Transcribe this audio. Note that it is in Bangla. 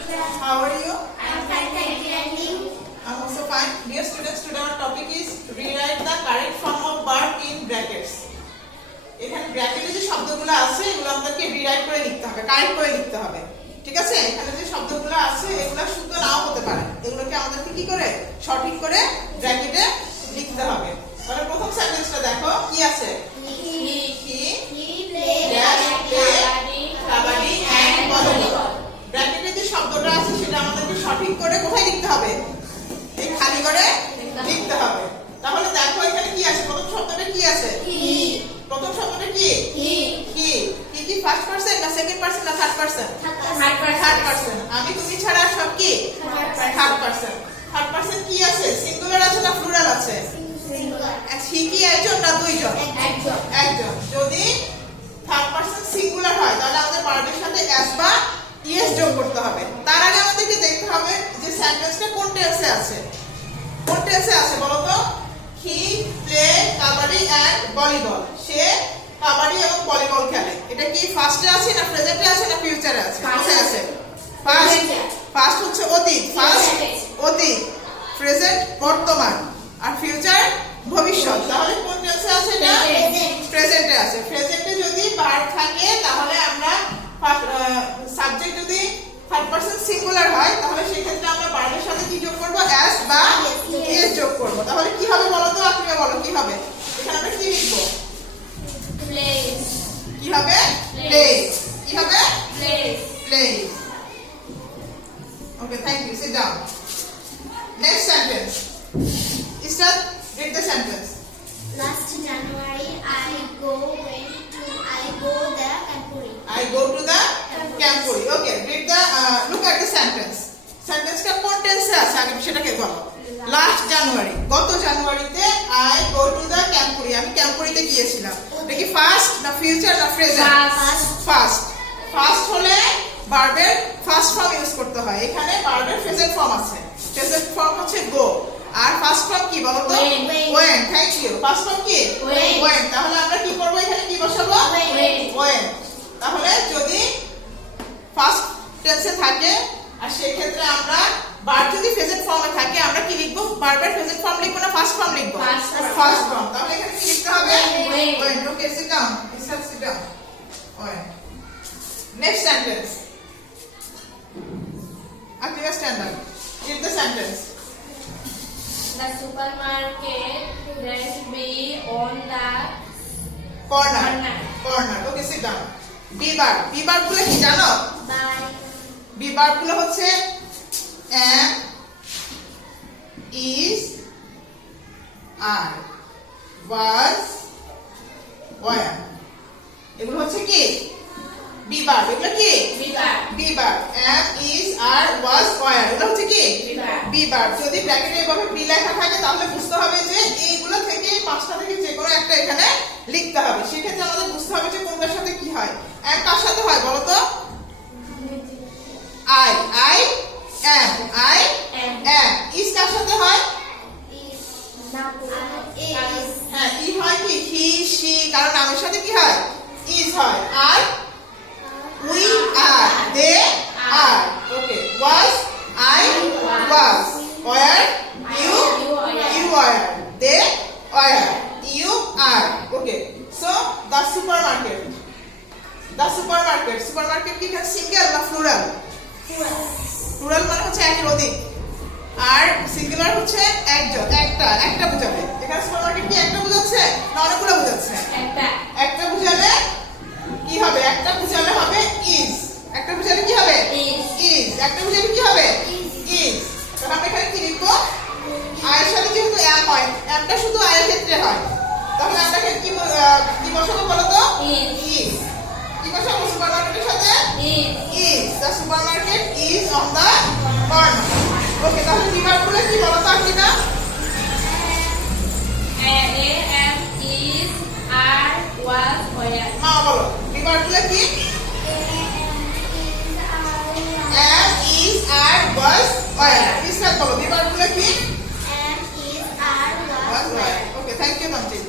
teacher. How are you? I'm fine, thank you. And you? I'm also fine. Dear students, today our topic is rewrite the correct form of verb in brackets. এখানে ব্র্যাকেটে যে শব্দগুলো আছে এগুলো আমাদেরকে রিরাইট করে লিখতে হবে, কারেক্ট করে লিখতে হবে। ঠিক আছে? এখানে যে শব্দগুলো আছে এগুলো শুদ্ধ নাও হতে পারে। এগুলোকে আমাদেরকে কি করে সঠিক করে ব্র্যাকেটে লিখতে হবে। তাহলে প্রথম সেন্টেন্সটা দেখো কি আছে? He plays kabaddi and volleyball. ব্র্যাকেটে যে শব্দটা আছে সেটা আমাদেরকে সঠিক করে কোথায় লিখতে হবে? এই খালি করে লিখতে হবে। তাহলে দেখো এখানে কি আছে? প্রথম শব্দটা কি আছে? প্রথম শব্দটা কি? কি কি ফার্স্ট পারসন না সেকেন্ড পারসন না থার্ড পারসন? Third person. আমি তুমি ছাড়া সব কি থার্ড পারসন। থার্ড পারসন কি আছে? সিঙ্গুলার আছে না প্লুরাল আছে? হি কি একজন না দুইজন? একজন। যদি থার্ড পারসন সিঙ্গুলার হয় তাহলে আমাদের ভার্বের সাথে এস বা ইএস যোগ করতে হবে। তার আগে আমাদেরকে দেখতে হবে যে সেন্টেন্সটা কোন টেন্সে আছে। কোন টেন্সে আছে বলো তো? He play kabaddi and volleyball. সে কাবাডি এবং ভলিবল খেলে। এটা কি ফার্স্টে আছে না প্রেজেন্টে আছে না ফিউচারে আছে? কোথায় আছে? ফার্স্ট হচ্ছে অতীত। অতীত, প্রেজেন্ট বর্তমান, আর ফিউচার ভবিষ্যৎ। তাহলে কোন টেন্সে আছে? এটা প্রেজেন্টে আছে। প্রেজেন্টে যদি ভার্ব থাকে তাহলে আমরা সাবজেক্ট যদি থার্ড পারসন সিঙ্গুলার হয় তাহলে সেই ক্ষেত্রে আমরা ভার্বের সাথে কি যোগ করব? এস বা ইএস যোগ করব। তাহলে কি হবে বলো তো? আপনিও বলো কি হবে? এখানে আমরা কি লিখব? কি হবে? প্লেস। কি হবে? Place. Okay, thank you. Sit down. Next sentence. Start. Read the sentence. Last January, I go the Kampuri. I go to the Kampuri. Okay, read the look at the sentence. Sentence টা কোন টেন্সে আছে আগে সেটাকে বলো। লাস্ট জানুয়ারি, গত জানুয়ারিতে I go to the Kampuri, আমি ক্যাম্পুরিতে গিয়েছিলাম। এটা কি ফার্স্ট না ফিউচার না প্রেজেন্ট? ফার্স্ট। ফার্স্ট হলে ভার্বের ফার্স্ট ফর্ম ইউজ করতে হয়। এখানে ভার্বের প্রেজেন্ট ফর্ম আছে। প্রেজেন্ট ফর্ম হচ্ছে গো। আর ফার্স্ট ফর্ম কি বলো তো? when. Thank you. First form কি? when. তাহলে আমরা কি করব? এখানে কি বসাবো? when. তাহলে যদি ফার্স্ট টেন্সে থাকে আর সেই ক্ষেত্রে আমরা ভার্ব যদি প্রেজেন্ট ফর্মে থাকে আমরা কি লিখব? ভার্বের প্রেজেন্ট ফর্ম লিখব না ফার্স্ট ফর্ম লিখব? First form. তাহলে এখানে কি লিখতে হবে? when. Okay, sit down. Sit down. when. Next sentence. Active stand up. Read the sentence. The supermarket will be on the corner. Okay, sit down. B verb গুলো কি জানো? B verb গুলো হচ্ছে am, is, are, was, were। এগুলো হচ্ছে কি? B verb। এগুলো কি? B verb। am, is, are, was, were। এগুলো হচ্ছে কি? B verb। যদি ব্র্যাকেটে এভাবে বি লেখা থাকে তাহলে বুঝতে হবে যে এইগুলো থেকে পাঁচটা থেকে যে কোনো একটা এখানে লিখতে হবে। সেই ক্ষেত্রে আমাদের বুঝতে হবে যে কোনটার সাথে কি হয়। am কার সাথে হয় বলো তো? I am। is কার সাথে হয়? হ্যাঁ, ই হয় কি? he, she, কারণ নামের সাথে কি হয়? is হয়। আর we are, they are। Okay, was, I was, were, you were, they were, you are। Okay, so the supermarket কি এখানে সিঙ্গেল না প্লুরাল? প্লুরাল মানে হচ্ছে একের অধিক, আর সিঙ্গুলার হচ্ছে একজন, একটা বোঝাবে। এখানে সুপারমার্কেট কি একটা বোঝাচ্ছে না অনেকগুলো বোঝাচ্ছে? একটা বোঝালে কি হবে? একটা বোঝালে হবে is। একটা বোঝালে কি হবে? is। একটা বোঝালে কি হবে? is। তাহলে আমরা এখানে কি লিখবো? I এর সাথে যেহেতু am হয়, amটা শুধু I এর ক্ষেত্রে হয়, তাহলে আমরা এখানে কি বসাবো বলো তো? is। কি বসাবো সুপারমার্কেটের সাথে? is। The supermarket is on the corner। ওকে, তাহলে বিভাগ গুলো কি বলো তো আপনি না? am, is, are, was, were। মা বলো বিভাগ গুলো কি? am, is, are, was, were। Israt বলো বিভাগ গুলো কি? Am, is, are, was, were। Okay, thank you, Namji.